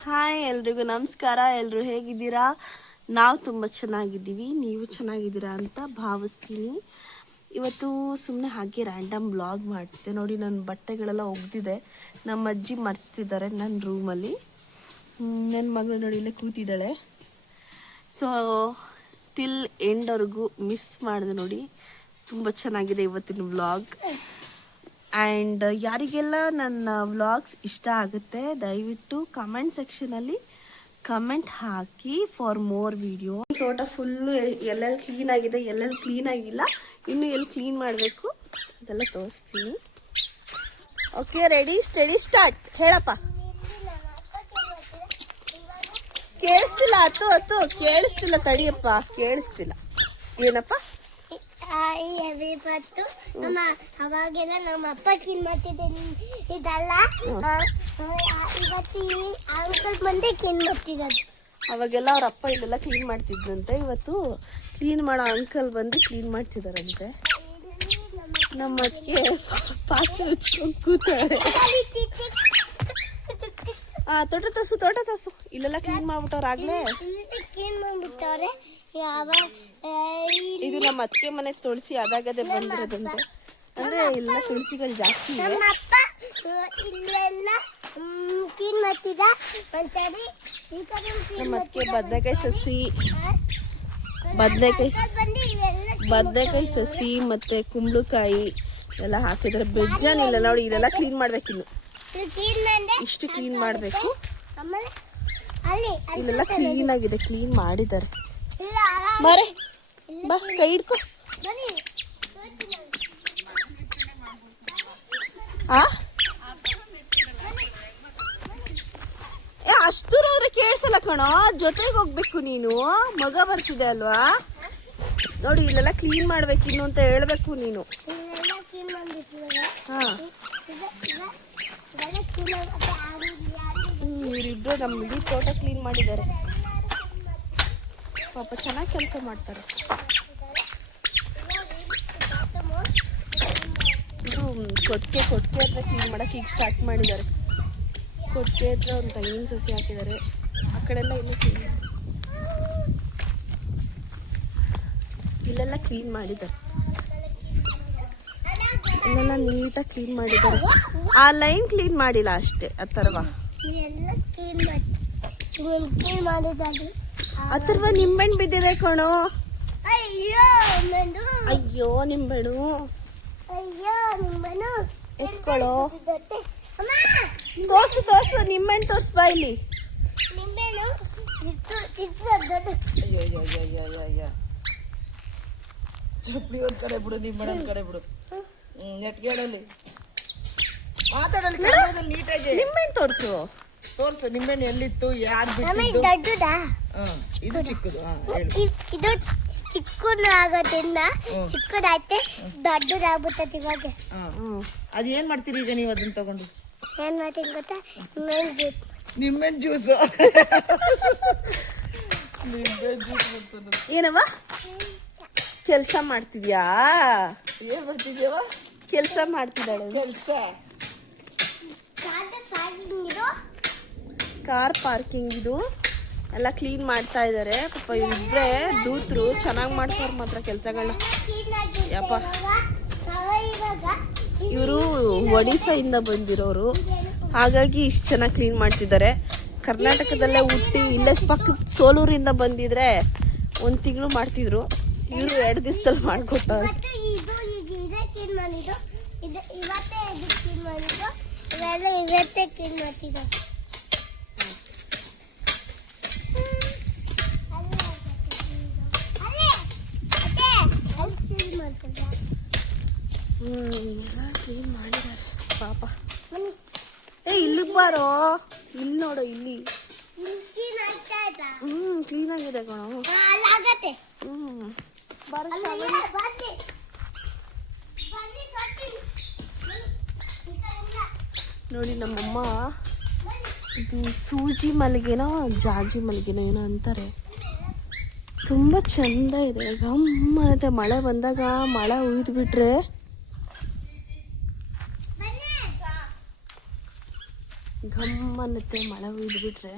Hi ಎಲ್ರಿಗೂ ನಮಸ್ಕಾರ. ಎಲ್ಲರೂ ಹೇಗಿದ್ದೀರಾ? ನಾವು ತುಂಬ ಚೆನ್ನಾಗಿದ್ದೀವಿ, ನೀವು ಚೆನ್ನಾಗಿದ್ದೀರಾ ಅಂತ ಭಾವಿಸ್ತೀನಿ. ಇವತ್ತು ಸುಮ್ಮನೆ ಹಾಗೆ ರ್ಯಾಂಡಮ್ ಬ್ಲಾಗ್ ಮಾಡ್ತಿದ್ದೆ. ನೋಡಿ, ನನ್ನ ಬಟ್ಟೆಗಳೆಲ್ಲ ಒಗ್ದಿದೆ. ನಮ್ಮ ಅಜ್ಜಿ ಮರ್ಚ್ತಿದ್ದಾರೆ ನನ್ನ ರೂಮಲ್ಲಿ. ನನ್ನ ಮಗಳು ನೋಡಿ ಇಲ್ಲೇ ಕೂತಿದ್ದಾಳೆ. ಸೊ ಟಿಲ್ ಎಂಡ್ವರೆಗೂ ಮಿಸ್ ಮಾಡಿದೆ ನೋಡಿ. ತುಂಬ ಚೆನ್ನಾಗಿದೆ ಇವತ್ತಿನ ವ್ಲಾಗ್. ಆ್ಯಂಡ್ ಯಾರಿಗೆಲ್ಲ ನನ್ನ ವ್ಲಾಗ್ಸ್ ಇಷ್ಟ ಆಗುತ್ತೆ ದಯವಿಟ್ಟು ಕಮೆಂಟ್ ಸೆಕ್ಷನಲ್ಲಿ comment hockey for more video. ತೋಟ ಫುಲ್ಲು ಎಲ್ಲೆಲ್ಲಿ ಕ್ಲೀನ್ ಆಗಿದೆ, ಎಲ್ಲೆಲ್ಲಿ ಕ್ಲೀನ್ ಆಗಿಲ್ಲ, ಇನ್ನು ಎಲ್ಲಿ ಕ್ಲೀನ್ ಮಾಡಬೇಕು ಅದೆಲ್ಲ ತೋರಿಸ್ತೀನಿ. Okay, ready study start. ಹೇಳಪ್ಪ. ಕೇಳಿಸ್ತಿಲ್ಲ, ಹತ್ತು ಕೇಳಿಸ್ತಿಲ್ಲ, ತಡಿಯಪ್ಪ, ಕೇಳಿಸ್ತಿಲ್ಲ. ಏನಪ್ಪ? ಇವತ್ತು ಅವಾಗೆಲ್ಲ ನಮ್ಮ ಅಪ್ಪ ಕ್ಲೀನ್ ಮಾಡ್ತಿದ್ದೆ ಇದಲ್ಲ, ಇವತ್ತು ಅಂಕಲ್ ಬಂದೇ ಕ್ಲೀನ್ ಮಾಡ್ತಿರೋದು. ಅವಾಗೆಲ್ಲ ಅವ್ರ ಅಪ್ಪ ಇಲ್ಲೆಲ್ಲ ಕ್ಲೀನ್ ಮಾಡ್ತಿದ್ದಂತೆ, ಇವತ್ತು ಕ್ಲೀನ್ ಮಾಡೋ ಅಂಕಲ್ ಬಂದು ಕ್ಲೀನ್ ಮಾಡ್ತಿದಾರಂತೆ. ನಮ್ಮ ಅತ್ತಿಗೆ ಪಾತ್ರೆ ಹಚ್ಕೊಂಡು ಕೂತಾರೆ. ತೋಟ ತಾಸು ಇಲ್ಲೆಲ್ಲ ಕ್ಲೀನ್ ಮಾಡ್ಬಿಟ್ಟವ್ರು ಆಗ್ಲೇ. ಕ್ಲೀನ್ ಮಾಡ್ಬಿಟ್ಟವ್ರೆ. ಇದು ನಮ್ಮ ಅತ್ತಿಗೆ ಮನೆ ತುಳಸಿ ಅದಾಗದೆ ಬಂದಿರೋದಂತೆ. ಅಂದ್ರೆ ಇಲ್ಲ ತುಳಸಿಗಳು ಜಾಸ್ತಿ ಇದೆ. ನಮ್ಮ ಅಪ್ಪ ಇಲ್ಲೆಲ್ಲ ಕ್ಲೀನ್ ಮಾಡ್ತಿದ್ದ. ಒಂದ್ಸರಿ ನಮ್ಮ ಅತ್ತಿಗೆ ಬದನೆಕಾಯಿ ಸಸಿ ಮತ್ತೆ ಕುಂಬಳಕಾಯಿ ಎಲ್ಲ ಹಾಕಿದ್ರೆ ಬೆಜ್ಜಾನಿಲ್ಲ ನೋಡಿ. ಇಲ್ಲೆಲ್ಲ ಕ್ಲೀನ್ ಮಾಡ್ಬೇಕಿನ್ನು, ಇಷ್ಟು ಕ್ಲೀನ್ ಮಾಡ್ಬೇಕು. ಇಲ್ಲೆಲ್ಲ ಕ್ಲೀನ್ ಆಗಿದೆ, ಕ್ಲೀನ್ ಮಾಡಿದ್ದಾರೆ. ಬಾರೆ ಬಾ, ಕೈ ಹಿಡ್ಕೊ. ಅಷ್ಟು ನೋಡ್ರೆ ಕೇಳಿಸಲ್ಲ ಕಣೋ, ಜೊತೆಗೆ ಹೋಗ್ಬೇಕು ನೀನು. ಮಗ ಬರ್ತಿದೆ ಅಲ್ವಾ ನೋಡಿ. ಇಲ್ಲೆಲ್ಲ ಕ್ಲೀನ್ ಮಾಡ್ಬೇಕು ಇನ್ನು ಅಂತ ಹೇಳ್ಬೇಕು ನೀನು. ಇವರಿಬ್ರು ನಮ್ಮ ಇಡೀ ತೋಟ ಕ್ಲೀನ್ ಮಾಡಿದ್ದಾರೆ. ಪಾಪ ಚೆನ್ನಾಗಿ ಕೆಲಸ ಮಾಡ್ತಾರೆ. ಇದು ಕೊಟ್ಟಿಗೆ ಹತ್ರ ಕ್ಲೀನ್ ಮಾಡಕ್ಕೆ ಈಗ ಸ್ಟಾರ್ಟ್ ಮಾಡಿದ್ದಾರೆ. ಕೊಟ್ಟಿಗೆ ಹತ್ರ ಒಂದು ತೆಂಗಿನ ಸಸಿ ಹಾಕಿದ್ದಾರೆ. ಆ ಕಡೆಲ್ಲ ಇನ್ನೂ ಕ್ಲೀನ್, ಇಲ್ಲೆಲ್ಲ ಕ್ಲೀನ್ ಮಾಡಿದ್ದಾರೆ. ಇಲ್ಲೆಲ್ಲ ನೀಟಾಗಿ ಕ್ಲೀನ್ ಮಾಡಿದ್ದಾರೆ. ಆ ಲೈನ್ ಕ್ಲೀನ್ ಮಾಡಿಲ್ಲ ಅಷ್ಟೇ. ಅಥರ್ವ ನಿಂಬೆಣ್ಣು ಬಿದ್ದಿದೆ ಕಣೋ. ಅಯ್ಯೋ ನಿಂಬೆಣ್ಣು ಎತ್ಕೊಳ್ಳೋ. ತೋರ್ಸು ನಿಂಬೆಣ್ಣು ತೋರ್ಸು ಬಾ ಇಲ್ಲಿ. ಚಪ್ಪಲಿ ಒಂದ್ ಕಡೆ ಬಿಡು, ನಿಂಬೆಣ್ಣು ಒಂದ್ ಕಡೆ ಬಿಡು. ನೆಟ್ಗೇಳಲ್ಲಿ ಮಾತಾಡಲಿ ನೀಟಾಗಿ. ನಿಂಬೆಣ್ಣು ತೋರ್ಸು ನಿಂಬೆಣ್ಣು ಎಲ್ಲಿತ್ತು, ಯಾರು ಬಿಟ್ಟಿದ್ದು. ಇದು ಚಿಕ್ಕದು. ಇದು ಚಿಕ್ಕದು ಆಗೋದ್ರಿಂದ ಚಿಕ್ಕದಾಯ್ತೆ ದೊಡ್ಡದಾಗ್ಬಿಟ್ಟೈತೆ ಇವಾಗ. ಅದು ಏನ್ ಮಾಡ್ತೀರಿ ಈಗ ನೀವು ಅದನ್ನ ತಗೊಂಡು? ಏನ್ ಮಾಡ್ತೀನಿ ಗೊತ್ತಾ? ನಿಂಬೆಣ್ಣು ಜ್ಯೂಸು. ಏನವ ಕೆಲಸ ಮಾಡ್ತಿದ್ಯಾ? ಏನ್ ಮಾಡ್ತಿದ್ಯವ? ಕೆಲಸ ಮಾಡ್ತಿದ್ದಾಳೆ. ಕೆಲಸ ಕಾರ್ ಪಾರ್ಕಿಂಗ್ ಇದು ಎಲ್ಲ ಕ್ಲೀನ್ ಮಾಡ್ತಾ ಇದ್ದಾರೆ. ಪಾಪ ಇಬ್ಬರೇ ದೂತರು ಚೆನ್ನಾಗಿ ಮಾಡ್ತಾರೆ ಮಾತ್ರ ಕೆಲಸಗಳನ್ನ. ಯಪ್ಪ, ಇವರು ಒಡಿಸ್ಸಾಯಿಂದ ಬಂದಿರೋರು, ಹಾಗಾಗಿ ಇಷ್ಟು ಚೆನ್ನಾಗಿ ಕ್ಲೀನ್ ಮಾಡ್ತಿದ್ದಾರೆ. ಕರ್ನಾಟಕದಲ್ಲೇ ಹುಟ್ಟಿ ಇಲ್ಲೇ ಪಕ್ಕದ ಸೋಲೂರಿಂದ ಬಂದಿದ್ರೆ 1 ತಿಂಗಳು ಮಾಡ್ತಿದ್ರು. ಇವರು 2 ದಿವಸದಲ್ಲಿ ಮಾಡ್ಕೊಟ್ಟವ್ರು. ಕ್ಲೀನ್ ಮಾಡಿದ್ದಾರೆ ಪಾಪ. ಇಲ್ಲಿಗೆ ಬಾರೋ, ಇಲ್ಲಿ ನೋಡು, ಇಲ್ಲಿ ಕ್ಲೀನ್ ಆಗಿದೆ ಕಣೋ. ನೋಡಿ ನಮ್ಮಮ್ಮ ಇದು ಸೂಜಿ ಮಲ್ಲಿಗೆನೋ ಜಾಜಿ ಮಲ್ಲಿಗೆನೋ ಏನೋ ಅಂತಾರೆ. ತುಂಬ ಚಂದ ಇದೆ. ಗಮ್ಮನತೆ ಮಳೆ ಬಂದಾಗ ಮಳೆ ಉಯ್ದು ಬಿಟ್ರೆ ಘಮ್ ಅನ್ನತ್ತೆ ಮಳೆ ಬಿಟ್ಬಿಟ್ರೆ.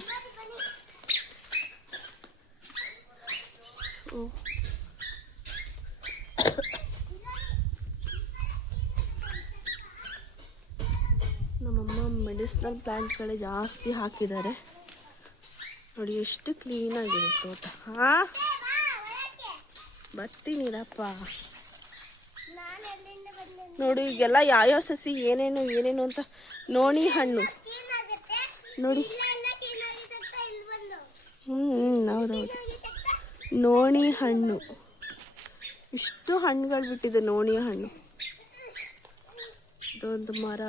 ನಮ್ಮಮ್ಮ ಮೆಡಿಸಿನಲ್ ಪ್ಲಾಂಟ್ಗಳೇ ಜಾಸ್ತಿ ಹಾಕಿದ್ದಾರೆ ನೋಡಿ, ಎಷ್ಟು ಕ್ಲೀನಾಗಿದೆ ತೋಟ. ಹಾಂ ಬರ್ತೀನಿರಪ್ಪ. ನೋಡಿ ಈಗೆಲ್ಲ ಯಾವ್ಯಾವ ಸಸಿ ಏನೇನು ಅಂತ. ನೋಣಿ ಹಣ್ಣು ನೋಡಿ. ಹೌದೌದು, ನೋಣಿ ಹಣ್ಣು. ಇಷ್ಟು ಹಣ್ಣುಗಳು ಬಿಟ್ಟಿದೆ ನೋಣಿ ಹಣ್ಣು. ಇದೊಂದು ಮರ.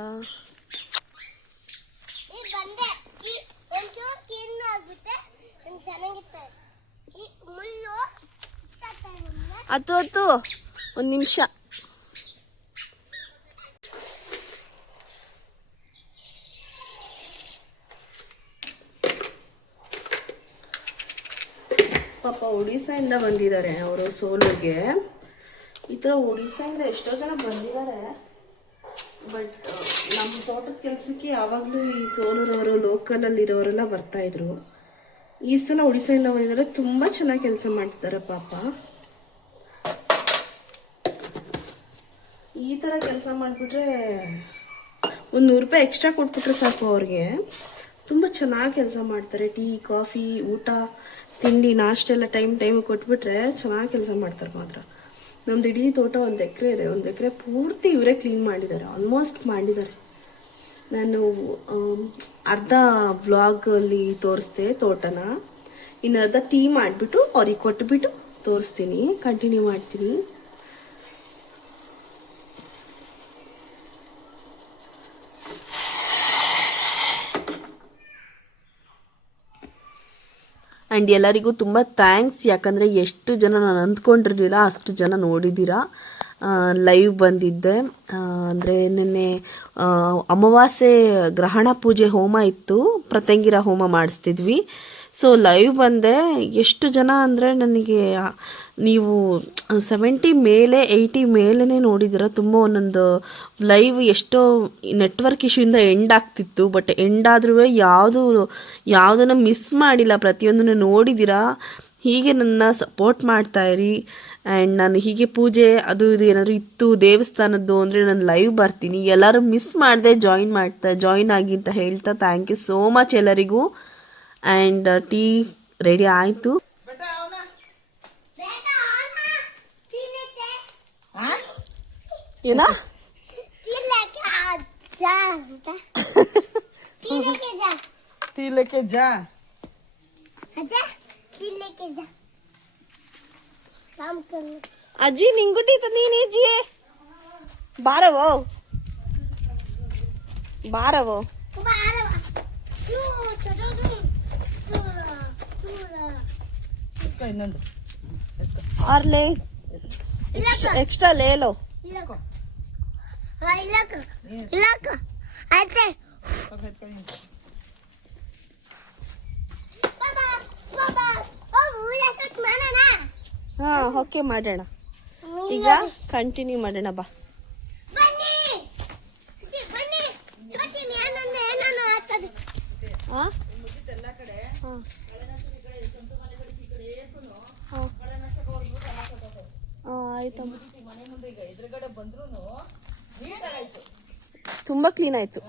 ಹತ್ತು ಒಂದು ನಿಮಿಷ. ಪಾಪ ಒಡಿಸ್ಸಾಯಿಂದ ಬಂದಿದ್ದಾರೆ ಅವರು ಸೋಲುಗೆ. ಈ ಥರ ಒಡಿಸ್ಸಾಯಿಂದ ಎಷ್ಟೋ ಜನ ಬಂದಿದ್ದಾರೆ. ಬಟ್ ನಮ್ಮ ತೋಟದ ಕೆಲಸಕ್ಕೆ ಯಾವಾಗಲೂ ಈ ಸೋಲೂರವರು ಲೋಕಲಲ್ಲಿರೋರೆಲ್ಲ ಬರ್ತಾಯಿದ್ರು. ಈ ಸಲ ಒಡಿಸ್ಸಾಯಿಂದ ಬಂದಿದ್ದಾರೆ, ತುಂಬ ಚೆನ್ನಾಗಿ ಕೆಲಸ ಮಾಡ್ತಿದ್ದಾರೆ ಪಾಪ. ಈ ಥರ ಕೆಲಸ ಮಾಡಿಬಿಟ್ರೆ ಒಂದು 100 ರೂಪಾಯಿ ಎಕ್ಸ್ಟ್ರಾ ಕೊಟ್ಬಿಟ್ರೆ ಸಾಕು ಅವ್ರಿಗೆ. ತುಂಬ ಚೆನ್ನಾಗಿ ಕೆಲಸ ಮಾಡ್ತಾರೆ. ಟೀ, ಕಾಫಿ, ಊಟ, ತಿಂಡಿ, ನಾಷ್ಟೆಲ್ಲ ಟೈಮ್ ಕೊಟ್ಬಿಟ್ರೆ ಚೆನ್ನಾಗಿ ಕೆಲಸ ಮಾಡ್ತಾರೆ ಮಾತ್ರ. ನಮ್ದು ಇಡೀ ತೋಟ 1 ಎಕರೆ ಇದೆ. 1 ಎಕರೆ ಪೂರ್ತಿ ಇವರೇ ಕ್ಲೀನ್ ಮಾಡಿದ್ದಾರೆ, ಆಲ್ಮೋಸ್ಟ್ ಮಾಡಿದ್ದಾರೆ. ನಾನು ಅರ್ಧ ವ್ಲಾಗಲ್ಲಿ ತೋರಿಸ್ದೆ ತೋಟನ, ಇನ್ನು ಅರ್ಧ ಟೀ ಮಾಡಿಬಿಟ್ಟು ಅವ್ರಿಗೆ ಕೊಟ್ಬಿಟ್ಟು ತೋರಿಸ್ತೀನಿ, ಕಂಟಿನ್ಯೂ ಮಾಡ್ತೀನಿ. ಆ್ಯಂಡ್ ಎಲ್ಲರಿಗೂ ತುಂಬ ಥ್ಯಾಂಕ್ಸ್. ಯಾಕಂದರೆ ಎಷ್ಟು ಜನ ನಾನು ಅಂದ್ಕೊಂಡಿರಲಿಲ್ಲ ಅಷ್ಟು ಜನ ನೋಡಿದ್ದೀರಾ. ಲೈವ್ ಬಂದಿದ್ದೆ. ಅಂದರೆ ನಿನ್ನೆ ಅಮಾವಾಸ್ಯೆ ಗ್ರಹಣ ಪೂಜೆ ಹೋಮ ಇತ್ತು, ಪ್ರತ್ಯಂಗಿರ ಹೋಮ ಮಾಡಿಸ್ತಿದ್ವಿ. ಸೊ ಲೈವ್ ಬಂದೆ. ಎಷ್ಟು ಜನ ಅಂದರೆ ನನಗೆ ನೀವು 70 ಮೇಲೆ 80 ಮೇಲೇ ನೋಡಿದ್ದೀರ. ತುಂಬ ಒಂದೊಂದು ಲೈವ್ ಎಷ್ಟೋ ನೆಟ್ವರ್ಕ್ ಇಶ್ಯೂಯಿಂದ ಎಂಡ್ ಆಗ್ತಿತ್ತು. ಬಟ್ ಎಂಡ್ ಆದ್ರೂ ಯಾವುದನ್ನು ಮಿಸ್ ಮಾಡಿಲ್ಲ, ಪ್ರತಿಯೊಂದನ್ನು ನೋಡಿದ್ದೀರಾ. ಹೀಗೆ ನನ್ನ ಸಪೋರ್ಟ್ ಮಾಡ್ತಾಯಿರಿ. ಆ್ಯಂಡ್ ನಾನು ಹೀಗೆ ಪೂಜೆ ಅದು ಇದು ಏನಾದರೂ ಇತ್ತು ದೇವಸ್ಥಾನದ್ದು ಅಂದರೆ ನಾನು ಲೈವ್ ಬರ್ತೀನಿ. ಎಲ್ಲರೂ ಮಿಸ್ ಮಾಡದೆ ಜಾಯಿನ್ ಆಗಿ ಅಂತ ಹೇಳ್ತಾ ಥ್ಯಾಂಕ್ ಯು ಸೋ ಮಚ್ ಎಲ್ಲರಿಗೂ. ಆ್ಯಂಡ್ ಟೀ ರೆಡಿ ಆಯಿತು. ಏನಾ ತೀಲಕ್ಕೆ ಜಾ ಅಜ್ಜಿ ನಿಂಗುಟಿ ತಂದೀನಿ ಅಜ್ಜಿ. ಬಾರವೋ ಇನ್ನೊಂದು और ले एक्स्ट्रा ले लो. ಹಾ ಓಕೆ ಮಾಡೋಣ. ಈಗ ಕಂಟಿನ್ಯೂ ಮಾಡೋಣ ಬಾ. ಆಯ್ತಮ್ಮ, ತುಂಬಾ ಕ್ಲೀನ್ ಆಯ್ತು.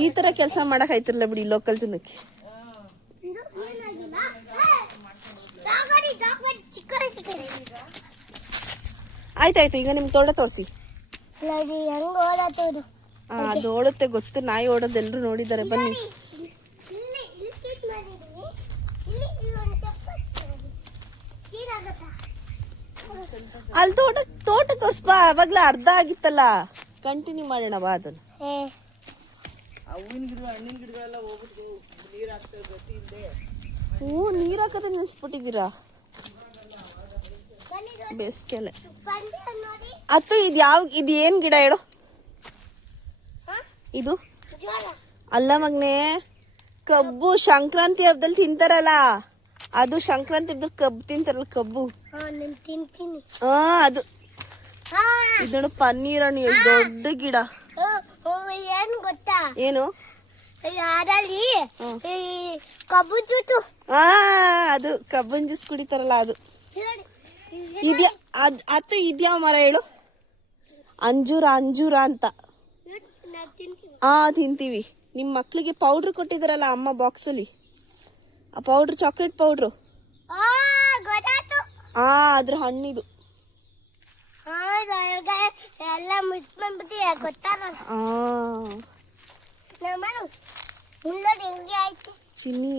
ಈ ತರ ಕೆಲಸ ಮಾಡಕ್ ಆಯ್ತಿರ್ಲ ಬಿಡಿ ಲೋಕಲ್ ಜನಕ್ಕೆ. ಆಯ್ತಾಯ್ತು, ಈಗ ನಿಮ್ ತೋಟ ತೋರಿಸಿ. ಅದು ಓಡುತ್ತೆ ಗೊತ್ತು, ನಾಯಿ ಓಡೋದು ಎಲ್ರು ನೋಡಿದ್ದಾರೆ. ಬನ್ನಿ. ಅಲ್ಲಿ ತೋಟ ತೋರ್ಸ್ಬಾ. ಅವಾಗ್ಲೇ ಅರ್ಧ ಆಗಿತ್ತಲ್ಲ, ಕಂಟಿನ್ಯೂ ಮಾಡೋಣ ಬಾ ಅದನ್ನ. ಹೂವಿನ ಗಿಡ ಹಣ್ಣಿನ ಗಿಡಗಳೆಲ್ಲ ಹೋಗ್ಬಿಟ್ಟು ನೀರು ಹಾಕ್ತಾರೆ ಗತಿಯಿಲ್ಲದೆ. ಹ್ಞೂ, ನೀರು ಹಾಕೋದೇ ನಿಲ್ಸ್ಬಿಟ್ಟಿದ್ದೀರಾ ಬೇಸಿಗೆಲೆ. ಅತ್ತು ಇದು ಏನ್ ಗಿಡ ಹೇಳು? ಇದು ಅಲ್ಲ ಮಗ್ನೆ, ಕಬ್ಬು ಸಂಕ್ರಾಂತಿ ಹಬ್ಬದಲ್ಲಿ ತಿಂತಾರಲ್ಲ, ಅದು ಸಂಕ್ರಾಂತಿ ಹಬ್ಬದಲ್ಲಿ ಕಬ್ಬು ತಿಂತಾರಲ್ಲ, ಕಬ್ಬು. ಹಾ ಅದು ಇದು ನೋಡು, ಪನ್ನೀರ್ ಹಣ್ಣು. ಎಷ್ಟು ದೊಡ್ಡ ಗಿಡ. ಏನು ಗೊತ್ತಾ? ಏನು ಯಾರಲ್ಲಿ ಈ ಕಬ್ಬು ಜೂತು ಆ ಅದು ಕಬ್ಬನ್ ಜ್ಯೂಸ್ ಕುಡಿತಾರಲ್ಲ ಅದು ಇದ್ಯಾ ಅತ್ತು ಇದ್ಯಾ ಮರ ಹೇಳು. ಅಂಜೂರ ಅಂತ ತಿಂತೀವಿ. ನಿಮ್ಮ ಮಕ್ಳಿಗೆ ಪೌಡ್ರ್ ಕೊಟ್ಟಿದ್ದಾರಲ್ಲ ಅಮ್ಮ ಬಾಕ್ಸಲ್ಲಿ, ಆ ಪೌಡ್ರ್ ಚಾಕ್ಲೇಟ್ ಪೌಡ್ರು ಅದ್ರ ಹಣ್ಣಿದು. ಎಲ್ಲ ಮಿಕ್ಸ್ ಮಾಡ್ಬಿಟ್ಟು ಗೊತ್ತಾಗ ಹೆಂಗೆ ಆಯ್ತು ಚಿನ್ನಿ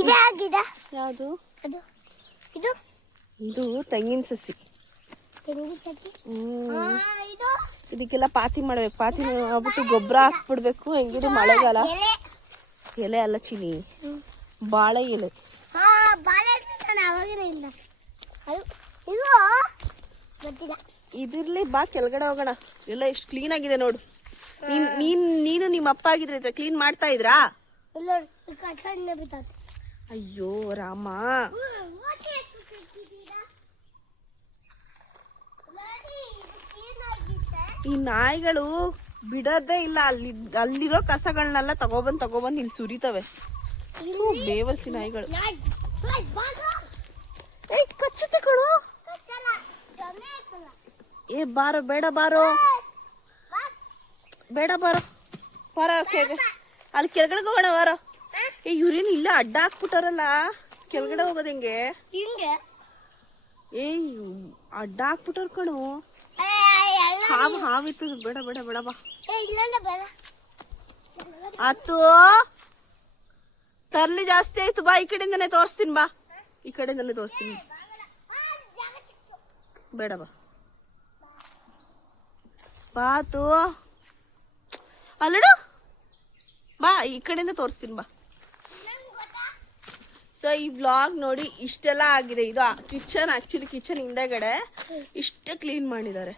ಇದೇ ಗಿಡ ಯಾವುದು? ಅದು ಇದು ಇದು ತೆಂಗಿನ ಸಸಿ. ತೆಂಗಿನ ಸಸಿ. ಇದು ಇದಕ್ಕೆಲ್ಲ ಪಾತಿ ಮಾಡ್ಬೇಕು. ಪಾತಿ ಮಾಡ್ಬಿಟ್ಟು ಗೊಬ್ಬರ ಹಾಕ್ಬಿಡ್ಬೇಕು. ಹೆಂಗಿದ್ರು ಮಳೆಗಾಲ. ಎಲೆ ಅಲ್ಲ ಚಿನ್ನಿ, ಬಾಳೆ ಎಲೆ. ಬಾಳೆ ನಾನು ಅವಾಗಿನ ಇಲ್ಲ. ಇದು ಗೊತ್ತಿಲ್ಲ. ಇದಿರ್ಲಿ ಬಾ ಕೆಳಗಡೆ ಹೋಗೋಣ. ಎಲ್ಲ ಎಷ್ಟು ಕ್ಲೀನ್ ಆಗಿದೆ ನೋಡು. ನೀನು ನಿಮ್ಮ ಅಪ್ಪ ಆಗಿದ್ರೆ ಕ್ಲೀನ್ ಮಾಡ್ತಾ ಇದ್ರಾ? ಅಯ್ಯೋ ರಾಮ, ಈ ನಾಯಿಗಳು ಬಿಡೋದೇ ಇಲ್ಲ. ಅಲ್ಲಿರೋ ಕಸಗಳನ್ನೆಲ್ಲ ತಗೊಬಂದ್ ಇಲ್ಲಿ ಸುರಿತವೆ. ಬೇವರ್ಸಿ ನಾಯಿಗಳು. ಕಚ್ಚುತ್ತೆ ಕಣೋ. ಬಾರೋ, ಬೇಡ ಬಾರೋ, ಬಾರೋ ಅಲ್ಲಿ ಕೆಳಗಡೆ ಹೋಗೋಣ ಬಾರೋ. ಇವ್ರೇನು ಇಲ್ಲ ಅಡ್ಡ ಹಾಕ್ಬಿಟ್ಟಾರಲ್ಲ, ಕೆಳಗಡೆ ಹೋಗೋದ್ ಹೆಂಗೆ? ಅಡ್ಡ ಹಾಕ್ಬಿಟ್ಟಾರ ಕಣು. ಹಾವಿತ್ತು. ಬೇಡ ಬಾ. ಆತು ತರ್ಲಿ ಜಾಸ್ತಿ ಆಯ್ತು. ಬಾ ಈ ಕಡೆಯಿಂದನೇ ತೋರಿಸ್ತೀನಿ. ಬಾ ಈ ಕಡೆಯಿಂದನೇ ತೋರಿಸ್ತೀನಿ. ಬೇಡ ಬಾತು ಅಲ್ಲಡು. ಬಾ ಈ ಕಡೆಯಿಂದ ತೋರಿಸ್ತೀನಿ. ಬಾ. ಸೊ ಈ ವ್ಲಾಗ್ ನೋಡಿ ಇಷ್ಟೆಲ್ಲ ಆಗಿದೆ. ಇದು ಕಿಚನ್, ಆಕ್ಚುಲಿ ಕಿಚನ್ ಹಿಂದೆಗಡೆ ಇಷ್ಟು ಕ್ಲೀನ್ ಮಾಡಿದ್ದಾರೆ.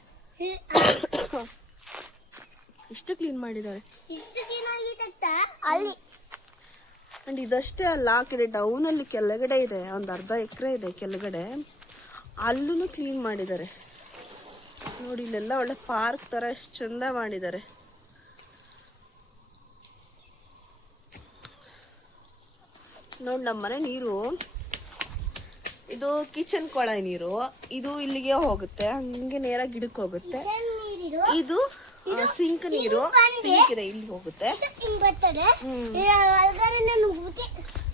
ಅಂಡ್ ಇದಷ್ಟೇ ಅಲ್ಲ, ಕೆಲ ಡೌನ್ ಅಲ್ಲಿ ಕೆಳಗಡೆ ಇದೆ, ಒಂದು ಅರ್ಧ ಎಕರೆ ಇದೆ ಕೆಳಗಡೆ, ಅಲ್ಲೂ ಕ್ಲೀನ್ ಮಾಡಿದ್ದಾರೆ ನೋಡಿ. ಇಲ್ಲೆಲ್ಲ ಒಳ್ಳೆ ಪಾರ್ಕ್ ತರ ಎಷ್ಟು ಚಂದ ಮಾಡಿದ್ದಾರೆ. ನೋಡಿ ನಮ್ಮನೆ ನೀರು, ಇದು ಕಿಚನ್ ಕೊಳಾಯಿ ನೀರು, ಇದು ಇಲ್ಲಿಗೆ ಹೋಗುತ್ತೆ, ಹಂಗೆ ನೇರ ಗಿಡಕ್ಕೆ ಹೋಗುತ್ತೆ. ಇದು ಸಿಂಕ್ ನೀರು, ಸಿಂಕ್ ಇದೆ ಇಲ್ಲಿ ಹೋಗುತ್ತೆ.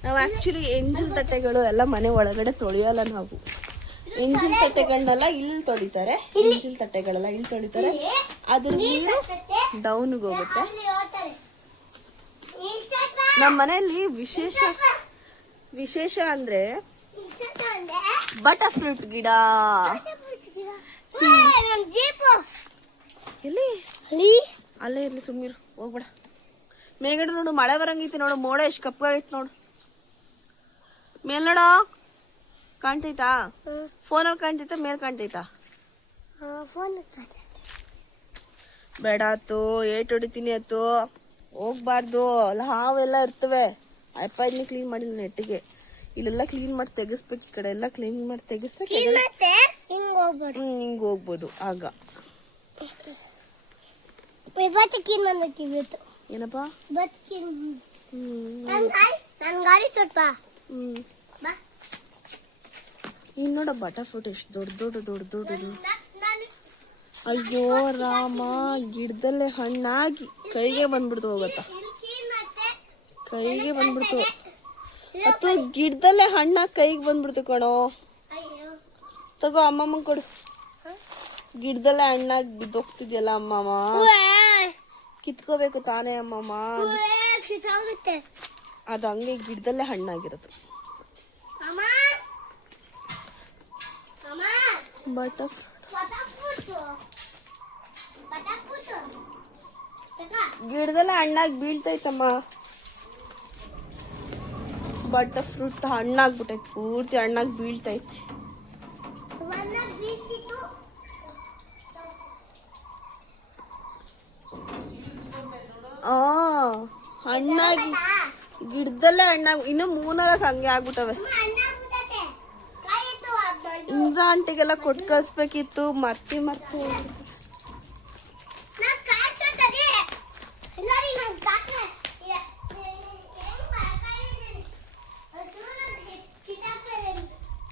ನಾವು ಆಕ್ಚುಲಿ ಎಂಜಿಲ್ ತಟ್ಟೆಗಳು ಎಲ್ಲ ಮನೆ ಒಳಗಡೆ ತೊಳೆಯಲ್ಲ. ನಾವು ಎಂಜಿಲ್ ತಟ್ಟೆಗಳನ್ನೆಲ್ಲ ಇಲ್ಲಿ ತೊಳಿತಾರೆ, ಎಂಜಿಲ್ ತಟ್ಟೆಗಳೆಲ್ಲ ಇಲ್ಲಿ ತೊಳಿತಾರೆ. ಅದ್ರ ನೀರು ಡೌನ್ಗೆ ಹೋಗುತ್ತೆ. ನಮ್ಮ ಮನೆಯಲ್ಲಿ ವಿಶೇಷ ಅಂದ್ರೆ ಬಟರ್ ಫ್ರೂಟ್ ಗಿಡ. ಅಲ್ಲೇ ಇರ್ಲಿ, ಸುಮ್ಮೀರು, ಹೋಗ್ಬೇಡ. ಮೇಗಡೆ ನೋಡು, ಮಳೆ ಬರಂಗೈತಿ ನೋಡು, ಮೋಡ ಎಷ್ಟು ಕಪ್ಪಾಗೈತಿ ನೋಡು. ಮೇಲ್ ನೋಡೋ, ಕಾಣ್ತೈತಾ? ಫೋನಲ್ಲಿ ಕಾಣ್ತೈತಾ, ಮೇಲ್ ಕಾಣ್ತೈತಾ? ಬೇಡ ಆತು, ಏಟ್ ಹೊಡಿತೀನಿ ಆತು, ಹೋಗ್ಬಾರ್ದು. ಅಲ್ಲ ಹಾವೆಲ್ಲ ಇರ್ತವೆ. ಅಪ್ಪ ಇದನ್ನ ಕ್ಲೀನ್ ಮಾಡಿ ನೆಟ್ಟಿಗೆ ಇಲ್ಲೆಲ್ಲ ಕ್ಲೀನ್ ಮಾಡಿ ತೆಗಿಸ್ಬೇಕು. ಈ ಕಡೆ ಎಲ್ಲ ಕ್ಲೀನ್ ಮಾಡಿ ತೆಗಿಸ್ರೆ ಹಿಂಗ್ ಹೋಗ್ಬೋದು. ಆಗ ಏನಪ್ಪ ಇನ್ ನೋಡ ಬಟರ್ ಫ್ರೂಟ್ ಎಷ್ಟು ದೊಡ್ಡದು. ಅಯ್ಯೋ ರಾಮ, ಗಿಡದಲ್ಲೇ ಹಣ್ಣಾಗಿ ಕೈಗೆ ಬಂದ್ಬಿಡ್ತು. ಹೋಗತ್ತ ಕೈಗೆ ಬಂದ್ಬಿಡ್ತು. ಅಥವಾ ಗಿಡದಲ್ಲೇ ಹಣ್ಣಾಗಿ ಕೈಗೆ ಬಂದ್ಬಿಡ್ತು ಕಣೋ. ತಗೋ ಅಮ್ಮಮ್ಮ ಕೊಡು. ಗಿಡದಲ್ಲೇ ಹಣ್ಣಾಗಿ ಬಿದ್ದೋಗ್ತಿದ್ಯಲ್ಲ ಅಮ್ಮಮ್ಮ, ಕಿತ್ಕೋಬೇಕು ತಾನೇ ಅಮ್ಮಮ್ಮ. ಅದು ಹಂಗೆ ಗಿಡದಲ್ಲೇ ಹಣ್ಣಾಗಿರೋದು. ಬಟರ್ ಗಿಡದಲ್ಲೇ ಹಣ್ಣಾಗಿ ಬೀಳ್ತೈತಮ್ಮ. ಬಟರ್ ಫ್ರೂಟ್ ಹಣ್ಣಾಗ್ಬಿಟ್ಟೈತಿ, ಪೂರ್ತಿ ಹಣ್ಣಾಗಿ ಬೀಳ್ತೈತಿ. ಹಣ್ಣಾಗಿ ಗಿಡದಲ್ಲೇ ಹಣ್ಣಾಗಿ ಇನ್ನು 3 ಹಂಗೆ ಆಗ್ಬಿಟ್ಟವೆ. ಇಂದ್ರ ಆಂಟಿಗೆಲ್ಲ ಕೊಟ್ಟು ಕಳ್ಸ್ಬೇಕಿತ್ತು, ಮರ್ತಿ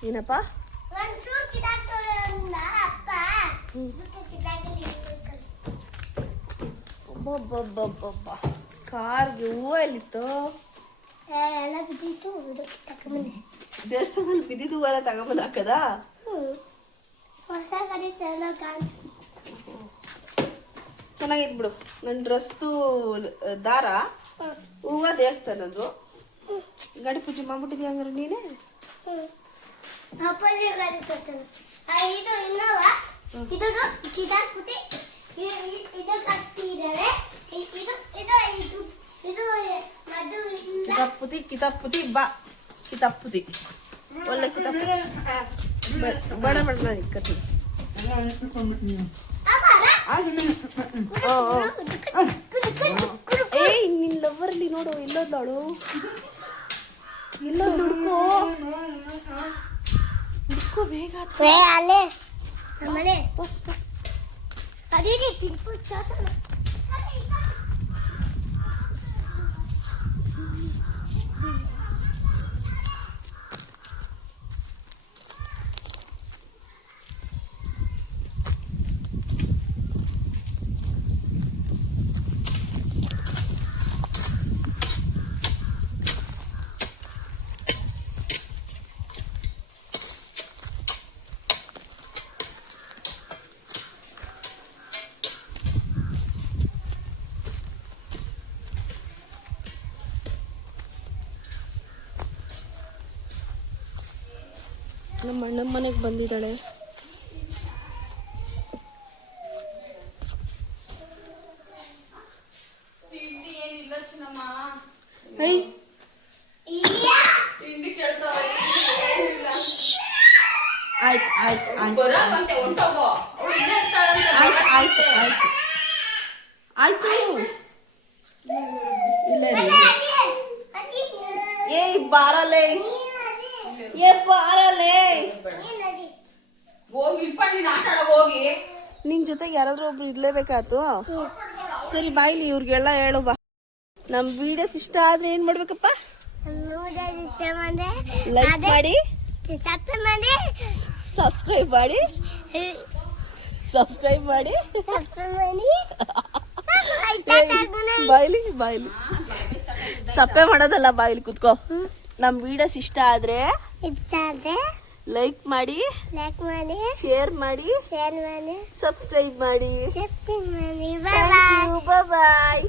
ಏನಪ್ಪ? ಒಂಚೂರು ಕಿತ್ತಾಕ್ತವ್ರೆ ಅಂದ ಅಪ್ಪ. ಇದಕ್ಕೆ ಕಿತ್ತಾಕಲಿ ಇರ್ಬೇಕಲ್ಲ. ಒಬ್ಬೊಬ್ಬೊಬ್ಬೊಬ್ಬ ಕಾರ್ಗೆ ಹೂವು ಎಲ್ಲಿತ್ತು? ಎಲ್ಲ ಬಿದ್ದಿತ್ತು ಇದು ಕಿತ್ತಾಕೊಂಬಂದೆ. ದೇವಸ್ಥಾನದಲ್ಲಿ ಬಿದ್ದಿದ್ದು ಹೂವೆಲ್ಲ ತಗೊಂಬಂದು ಹಾಕದ? ಹೊಸ ಗಾಡಿ ತಗೊಂಡು ಕಾಣ್. ಚೆನ್ನಾಗಿದ್ ಬಿಡು. ನನ್ನ ಡ್ರೆಸ್ದು ದಾರ ಹೂವ ದೇವಸ್ಥಾನದ್ದು ಗಾಡಿ ಪೂಜೆ ಮಾಡ್ಬಿಟ್ಟಿದ್ಯಾ ಹಂಗಾರೆ ನೀನೇ? ಅಪ್ಪಾಜಿ ಗಾಡಿ ತರ್ತಾನೆ. ಇದು ಇನ್ನೋವ ಇದು ಕಿತ್ತಾಕ್ಬಿಟ್ಟು ಇದಕ್ಕೆ ಹಾಕ್ತಿದ್ದಾರೆ. ಇದು ಇದು ಇದು ಇದು ಮದ್ದು ಇಲ್ಲ. ಕಿತಾಪುತಿ ಬಾ ಕಿತಾಪುತಿ ಒಳ್ಳೆ ಕಿತಾಪುತಿ ಬಡ ಬಡ ಇಕ್ಕತ್ತಿ. ಏಯ್ ನಿನ್ ಲವರ್ಲಿ ನೋಡು ಎಲ್ಲೋದ್ಲಾಳು ಎಲ್ಲೋದ್ ಹುಡ್ಕೋ ಬೇಗ ಅಲ್ಲೇ ನಮ್ಮನೆ ಅದೇ ತಿಳ್ಪು ಚಾತನ. ನಮ್ಮ ಅಣ್ಣನ ಮನೆಗೆ ಬಂದಿದ್ದಾಳೆ. ಐ ಆಯ್ತು ಆಯ್ತು ಆಯ್ತು ಆಯ್ತು ಆಯ್ತು ಆಯ್ತು ಇಲ್ಲ ಏಯ್ ಬಾರಲೇ ಏ ಬಾರಲೇ ಹೋಗಿ ನೀನ್ ಆಟ ಆಡ ಹೋಗಿ. ನಿನ್ ಜೊತೆಗೆ ಯಾರಾದ್ರೂ ಒಬ್ರು ಇರ್ಲೇಬೇಕಾಯ್ತು. ಸರಿ ಬಾಯ್ಲಿ ಇವ್ರಿಗೆಲ್ಲ ಹೇಳು ಬಾ. ನಮ್ ವಿಡಿಯೋಸ್ ಇಷ್ಟ ಆದ್ರೆ ಏನ್ ಮಾಡ್ಬೇಕಪ್ಪ? ಲೈಕ್ ಮಾಡಿ, ಸಬ್ಸ್ಕ್ರೈಬ್ ಮಾಡಿ ಬಾಯ್ಲಿ ಬಾಯ್ಲಿ ಸಪ್ಪೆ ಮಾಡೋದಲ್ಲ, ಬಾಯ್ಲಿ ಕುತ್ಕೋ. ನಮ್ ವಿಡಿಯೋಸ್ ಇಷ್ಟ ಆದ್ರೆ ಲೈಕ್ ಮಾಡಿ, ಶೇರ್ ಮಾಡಿ, ಸಬ್ಸ್ಕ್ರೈಬ್ ಮಾಡಿ. ಬಾಯ್. ಬಾಯ್.